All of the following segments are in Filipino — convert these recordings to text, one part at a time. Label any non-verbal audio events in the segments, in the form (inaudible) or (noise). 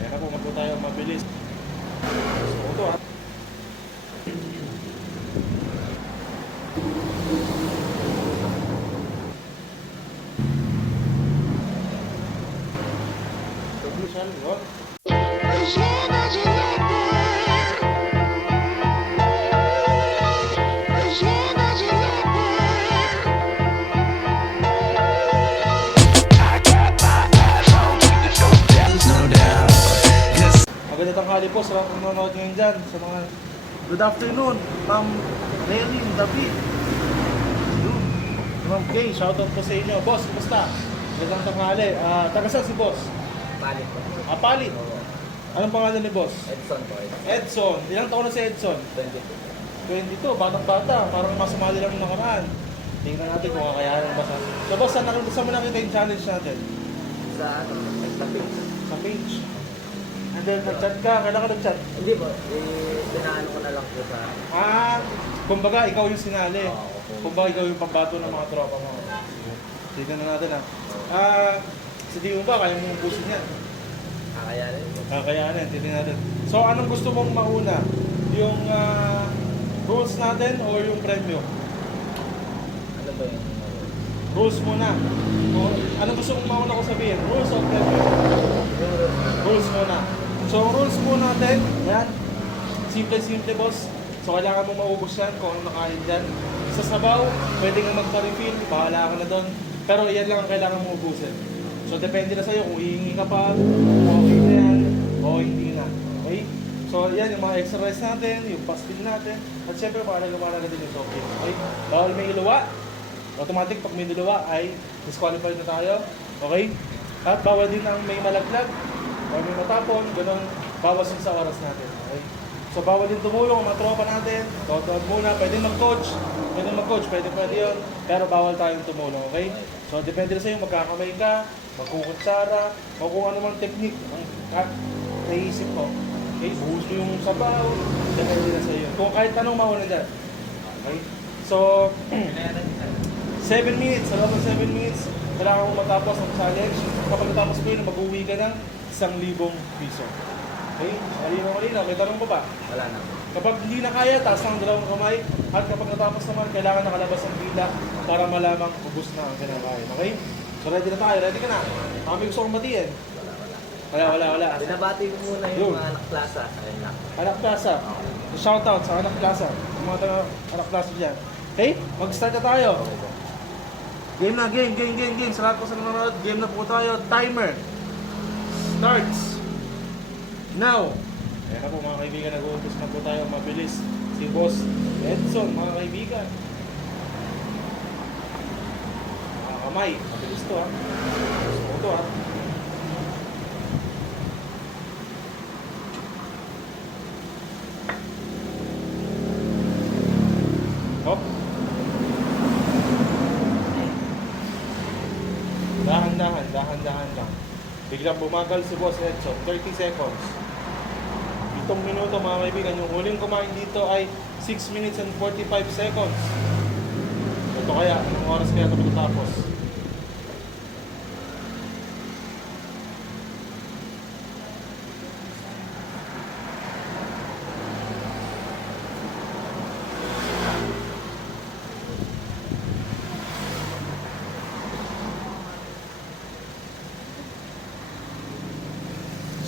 Kaya na po, mag tayo mabilis. So, ito ah. Tubusan, yun. Po sa mga nanonood ngayon dyan. Sa mga good afternoon, Ma'am Lenin David. Yun. Ma'am Kay, shoutout po sa inyo. Boss, kumusta? Magandang tanghali. Ah, taga saan si Boss? Palit po. Ah, Palit. Anong pangalan ni Boss? Edson po. Edson. Ilang taon na si Edson? 22. 22, batang-bata. Parang masumali lang yung nakaraan. Tingnan natin kung kakayanan ba sa... So boss, saan, nakita- mo nakita yung challenge natin? Sa ano, sa page. Sa page. And then, nag-chat ka. Kailan ka nag-chat? Hindi po, eh, pinaano ko na lang po sa... Ah, kumbaga, ikaw yung sinali. Oo, opo. Kumbaga, ikaw yung pambato ng mga tropa mo. Tignan na natin ah. Ah, sa di mo ba, kaya mong ubusin yan? Kakayanin po. Kakayanin, tignan natin. So, anong gusto mong mauna? Yung ah, rules natin o yung premium? Ano ba yung... Rules muna. O, anong gusto mong mauna ko sabihin? Rules o premium? Rules muna. So, rules po natin, yan. Simple-simple, boss. So, kailangan mo maubos yan kung ano nakain dyan. Sa sabaw, pwede kang magpa-refill, bahala ka na doon. Pero yan lang ang kailangan mo ubusin. So, depende na sa'yo kung hihingi ka pa, okay na yan, o hindi na. Okay? So, yan yung mga exercise natin, yung fasting natin, at syempre, para lumalaga din yung topic. Okay? Bawal may iluwa. Automatic, pag may niluwa ay disqualified na tayo. Okay? At bawal din ang may malaglag o may matapon, ganun, bawas yun sa oras natin. Okay? So bawal din tumulong mga tropa natin. Totoo muna, pwede mag-coach. Pwede mag-coach, pwede pwede yun. Pero bawal tayong tumulong, okay? So depende na sa'yo, magkakamay ka, magkukutsara, o kung ano mang technique ang naisip mo. Okay, buhos mo yung sabaw, depende na sa'yo. Kung kahit anong mauna dyan. Okay? So, (clears throat) 7 minutes, sa loob ng 7 minutes, kailangan mo matapos ang challenge. Kapag natapos mo yun, mag-uwi ka ng 1,000 piso. Okay? Malinaw, malinaw. May tanong pa ba? Wala na. Kapag hindi na kaya, taas ng dalawang kamay. At kapag natapos naman, kailangan nakalabas ang dila para malamang ubus na ang kinakain. Okay? So ready na tayo. Ready ka na? Kami gusto kong batiin. Wala, wala. Wala. Binabati ko muna Yun. yung mga anak plaza sa lang. Anak Plaza. Shoutout sa Anak Plaza. Yung mga taga Anak Plaza dyan. Okay? Mag-start na tayo. Game na, game, game, game, game. Sa lahat po sa nanonood, game na po tayo. Timer. Starts. Now. Na po mga kaibigan, nag-uumpos na po tayo. Mabilis. Si Boss Edson, mga kaibigan. Mga kamay. Mabilis to ha. Ko to ha. Hop. Dahan-dahan, dahan-dahan lang. Biglang bumagal si Boss Edson, 30 seconds. Itong minuto mga kaibigan, yung huling kumain dito ay 6 minutes and 45 seconds. Ito kaya, anong oras kaya ito matatapos?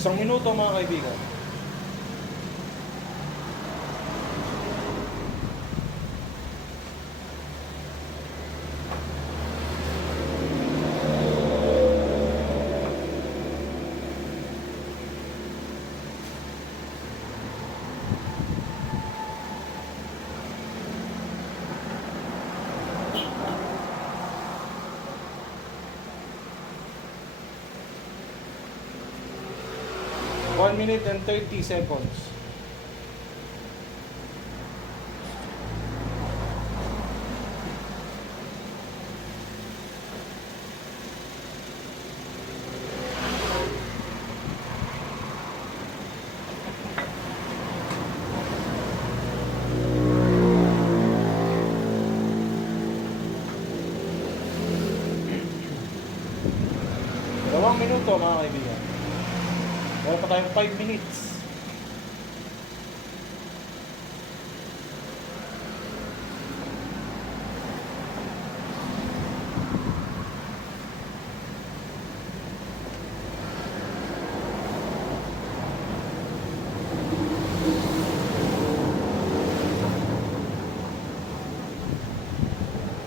Isang minuto mga kaibigan. One minute and 30 seconds. Dalawang minuto mga kaibigan pa tayong 5 minutes.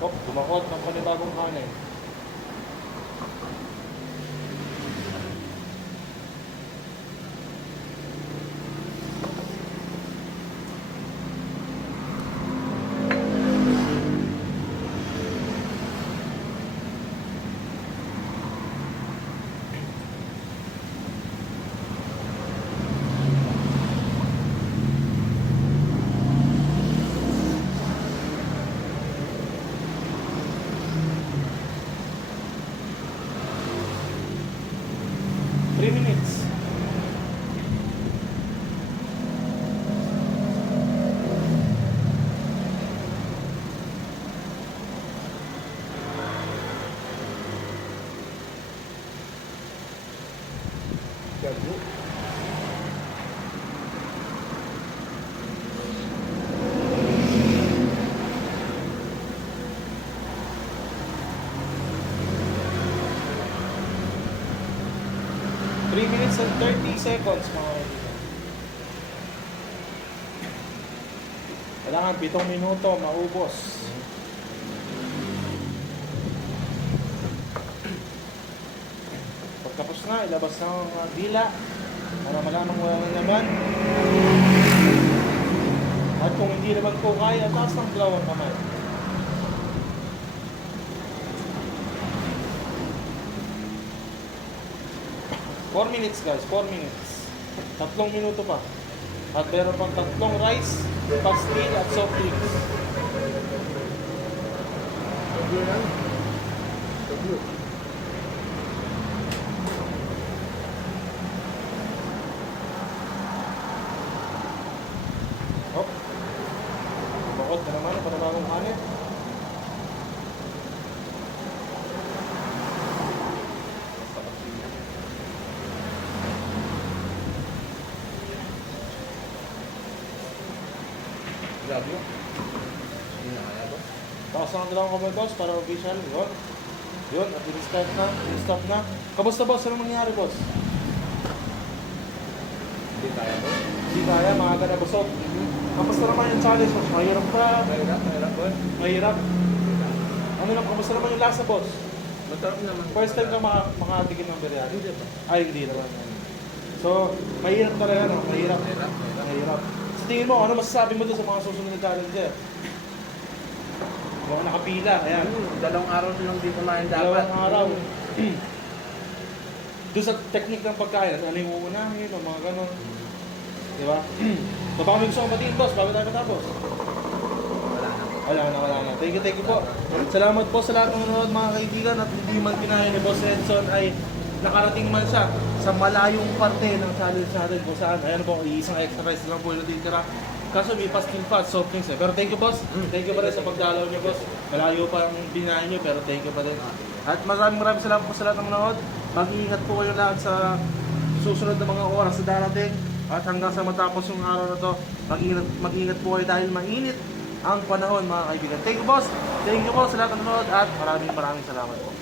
Oh, dumakot ng panibagong hanin. 3 minutes. Yeah, minutes and 30 seconds, mga kaibigan. Kailangan pitong minuto, maubos. Pagkapos na, ilabas na ang mga dila para malaman mo ang naman. At kung hindi naman po kaya, taas ng dalawang kamay. Four minutes guys, four minutes. Tatlong minuto pa. At meron pang tatlong rice, pastil at soft drinks. Hop. Bakot na naman, panabagong kanin. Grabe yun. Hindi na kaya ba? Taas na ang dalawang kamay boss para official. Yun. Yun, at in-start na, in-stop na. Kamusta boss? Ano mangyari boss? Hindi kaya ba? Hindi kaya, maaga na busog. Kamusta naman yung challenge boss? Mahirap pa. Mahirap, mahirap ba? Mahirap. Ano lang, kamusta naman yung lasa boss? Masarap naman. First time ka maka makatikim ng biryani? Hindi ba? Ay, hindi naman. So, mahirap talaga, no? Mahirap. Mahirap, mahirap. Mahirap. Sa tingin mo, ano masasabi mo doon sa mga susunod na challenger? Mga nakapila, ayan. Hmm, dalawang araw silang di kumain dapat. Dalawang araw. (clears throat) Doon sa technique ng pagkain, ano yung uunahin, o mga ganon. Di ba? so (clears throat) baka may gusto kong batiin, boss, bago tayo matapos. Wala na. Wala na. Thank you, thank you po. Salamat po sa lahat ng nanonood mga kaibigan at hindi man kinaya ni Boss Edson ay nakarating man siya sa malayong parte ng challenge natin kung saan. Ayan po, isang exercise lang po yung natitira. Kaso may pastil pa at soft drinks eh. Pero thank you boss. Thank you pa rin sa pagdalaw niyo boss. Malayo pa ang binahin niyo pero thank you pa rin. At maraming maraming salamat po sa lahat ng nanonood. Mag-iingat po kayo lahat sa susunod na mga oras na darating. At hanggang sa matapos yung araw na to, mag-ingat, mag-ingat po kayo dahil mainit ang panahon mga kaibigan. Thank you boss. Thank you po sa lahat ng nanonood at maraming maraming salamat po.